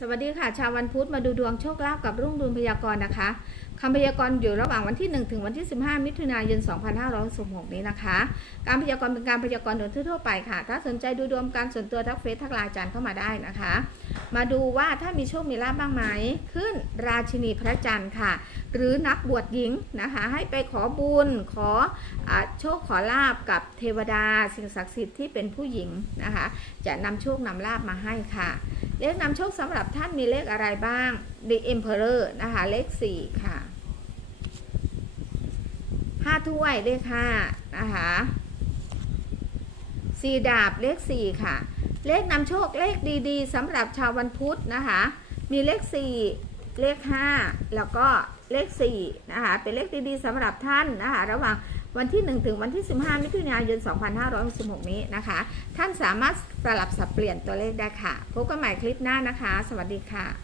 สวัสดีค่ะ ชาววันพุธมาดูดวงโชคลาภกับรุ่งดวงพยากรณ์นะคะคำพยากรณ์อยู่ระหว่างวันที่ 1 ถึงวันที่ 15 มิถุนายน 2566 นี้นะคะ การพยากรณ์เป็นการพยากรณ์โดยทั่วไปค่ะ ถ้าสนใจดูดวงการส่วนตัวทักเฟซทักไลน์อาจารย์เข้ามาได้นะคะ มาดูว่าถ้ามีโชคมีลาบบ้างไหมขึ้นราชินีพระจันทร์ค่ะ หรือนักบวชหญิงนะคะ ให้ไปขอบุญขออโชคขอลาบกับเทวดา สิ่งศักดิ์สิทธิ์ที่เป็นผู้หญิงนะคะ จะนำโชคนำลาบมาให้ค่ะ เลขนำโชคสำหรับท่านมีเลขอะไรบ้าง The Emperor นะคะ เลข 4 ค่ะ 5 ถ้วยเลข 5 นะคะสี่ดาบเลข 4 ค่ะ เลขนำโชคเลขดีๆสำหรับชาววันพุธนะคะ มีเลข 4 เลข 5 แล้วก็เลข 4 นะคะ เป็นเลขดีๆสำหรับท่านนะคะ ระหว่าง วันที่ 1 ถึงวันที่ 15 มิถุนายน 2566 นี้นะคะ ท่านสามารถสลับสับเปลี่ยนตัวเลขได้ค่ะ พบกันใหม่คลิปหน้านะคะ สวัสดีค่ะ